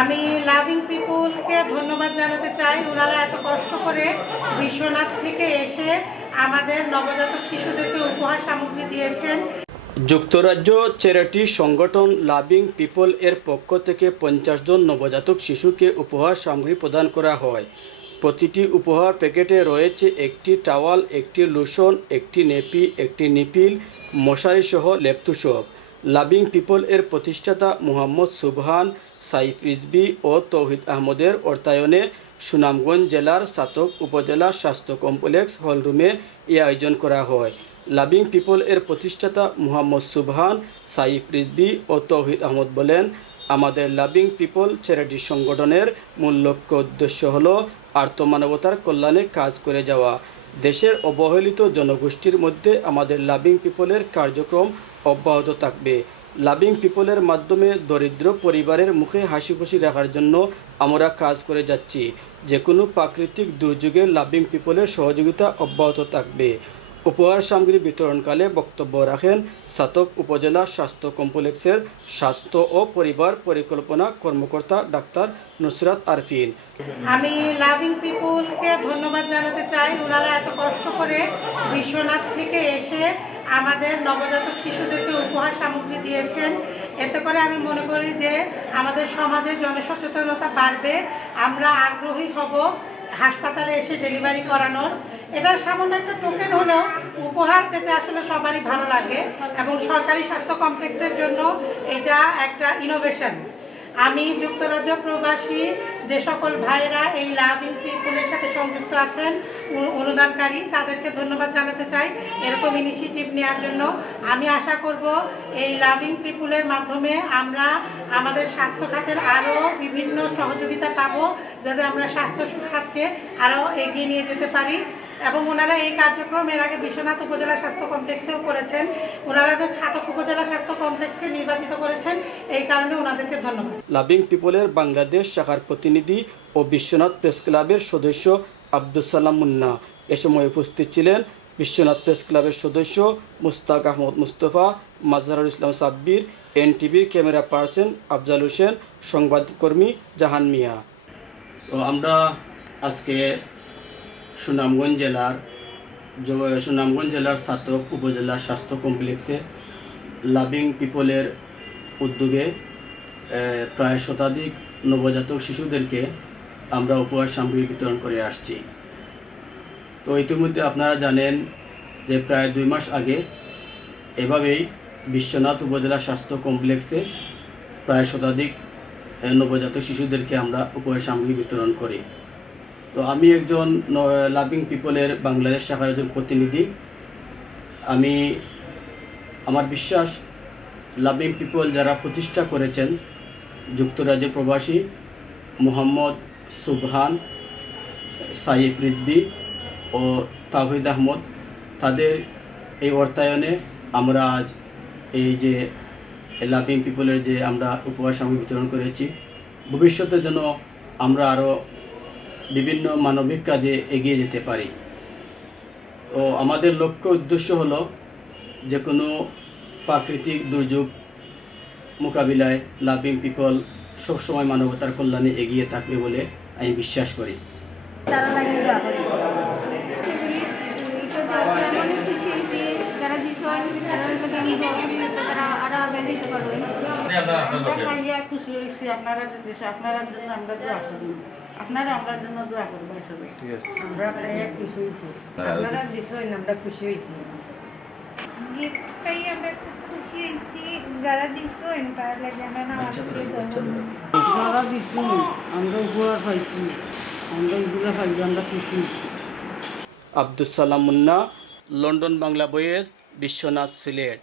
আমি লাভিং পিপুলকে ধন্যবাদ জানাতে চাই। ওনারা এত কষ্ট করে বিশ্বনাথ থেকে এসে আমাদের নবজাতক শিশুদেরকে উপহার সামগ্রী দিয়েছেন। যুক্তরাজ্য চ্যারিটি সংগঠন লাভিং পিপল এর পক্ষ থেকে পঞ্চাশ জন নবজাতক শিশুকে উপহার সামগ্রী প্রদান করা হয়। প্রতিটি উপহার প্যাকেটে রয়েছে একটি টাওয়াল, একটি লোশন, একটি নেপি, একটি নিপিল, মশারি সহ লেপতুসব লাভিং পিপল এর প্রতিষ্ঠাতা মুহাম্মদ সুবহান সাইফ রিজবি ও তৌহিদ আহমদের অর্থায়নে সুনামগঞ্জ জেলার সাতক উপজেলা স্বাস্থ্য কমপ্লেক্স হলরুমে এ আয়োজন করা হয়। লাভিং পিপল এর প্রতিষ্ঠাতা মুহাম্মদ সুবহান সাইফ রিজবি ও তৌহিদ আহমদ বলেন, আমাদের লাভিং পিপল চ্যারিটি সংগঠনের মূল লক্ষ্য উদ্দেশ্য হল আর্তমানবতার কল্যাণে কাজ করে যাওয়া। দেশের অবহেলিত জনগোষ্ঠীর মধ্যে আমাদের লাভিং পিপলের কার্যক্রম অব্যাহত থাকবে। লাভিং পিপলের মাধ্যমে দরিদ্র পরিবারের মুখে হাসি খুশি রাখার জন্য আমরা কাজ করে যাচ্ছি। যে কোনো প্রাকৃতিক দুর্যোগে লাভিং পিপলের সহযোগিতা অব্যাহত থাকবে। উপহার সামগ্রী বিতরণকালে বক্তব্য রাখেন সাতক উপজেলা স্বাস্থ্য কমপ্লেক্সের স্বাস্থ্য ও পরিবার পরিকল্পনা কর্মকর্তা ডাক্তার নুসরাত আরফিন। আমি লাভিং পিপুলকে ধন্যবাদ জানাতে চাই। ওনারা এত কষ্ট করে বিশ্বনাথ থেকে এসে আমাদের নবজাতক শিশুদেরকে উপহার সামগ্রী দিয়েছেন। এতে করে আমি মনে করি যে আমাদের সমাজে জনসচেতনতা বাড়বে। আমরা আগ্রহী হব হাসপাতালে এসে ডেলিভারি করানোর। এটা সামান্য একটা টোকেন হলেও উপহার পেতে আসলে সবারই ভালো লাগে এবং সরকারি স্বাস্থ্য কমপ্লেক্সের জন্য এটা একটা ইনোভেশন আমি যুক্তরাজ্য প্রবাসী, যে সকল ভাইরা এই লাভিং পিপুলের সাথে সংযুক্ত আছেন অনুদানকারী, তাদেরকে ধন্যবাদ জানাতে চাই এরকম ইনিশিয়েটিভ নেওয়ার জন্য। আমি আশা করব এই লাভিং পিপুলের মাধ্যমে আমরা আমাদের স্বাস্থ্য খাতের আরও বিভিন্ন সহযোগিতা পাবো, যাতে আমরা স্বাস্থ্য খাতকে আরও এগিয়ে নিয়ে যেতে পারি। এবং ওনারা এই কার্যক্রম এর আগে বিশ্বনাথ উপজেলা স্বাস্থ্য কমপ্লেক্সেও করেছেন। ওনারা যে ছাতক উপজেলা স্বাস্থ্য কমপ্লেক্সকে নির্বাচিত করেছেন এই কারণে ওনাদেরকে ধন্যবাদ। লাভিং পিপলের বাংলাদেশ শাখার প্রতিনিধি ও বিশ্বনাথ প্রেস ক্লাবের সদস্য আব্দুল সালাম মুন্না। এ সময় উপস্থিত ছিলেন বিশ্বনাথ প্রেস ক্লাবের সদস্য মুস্তাক আহমদ মুস্তফা মাজহারুল ইসলাম সাব্বির এনটিভির ক্যামেরা পার্সন আফজাল হোসেন সংবাদকর্মী জাহান মিয়া। তো আমরা আজকে সুনামগঞ্জ জেলার সুনামগঞ্জ জেলার সাতক উপজেলা স্বাস্থ্য কমপ্লেক্সে লাভিং পিপলের উদ্যোগে প্রায় শতাধিক নবজাতক শিশুদেরকে আমরা উপহার সামগ্রী বিতরণ করে আসছি। তো ইতিমধ্যে আপনারা জানেন যে প্রায় দুই মাস আগে এভাবেই বিশ্বনাথ উপজেলা স্বাস্থ্য কমপ্লেক্সে প্রায় শতাধিক নবজাতক শিশুদেরকে আমরা উপহার সামগ্রী বিতরণ করি। তো আমি একজন লাভিং পিপলের বাংলাদেশ শাখার একজন প্রতিনিধি। আমি, আমার বিশ্বাস লাভিং পিপল যারা প্রতিষ্ঠা করেছেন, যুক্তরাজ্যের প্রবাসী মোহাম্মদ সুবহান সাইফ রিজবি ও তাহিদ আহমদ, তাদের এই অর্থায়নে আমরা আজ এই যে লাভিং পিপলের যে আমরা উপহার সামগ্রী বিতরণ করেছি, ভবিষ্যতে যেন আমরা আরও বিভিন্ন মানবিক কাজে এগিয়ে যেতে পারি। ও আমাদের লক্ষ্য উদ্দেশ্য হলো যে কোনো প্রাকৃতিক দুর্যোগ মোকাবিলায় লাভিং পিপল সবসময় মানবতার কল্যাণে এগিয়ে থাকবে বলে আমি বিশ্বাস করি। খুশি হয়েছি আপনারা দেশে আপনারা জন্য আমরা দোয়া করি। আপনারা আমরা জন্য দোয়া করব আসলে আমরা খুশি হয়েছি। আপনারা দিছেন আমরা খুশি হয়েছি। গিফট পাই আমরা খুব খুশি হয়েছি। যারা দিছেন তার যারা দিছি আমরা উপহার পাইছি। আমরা এগুলো পাইছি আমরা খুশি হয়েছি। Abdul Salam Munna London Bangla boys Biswanath Sylhet.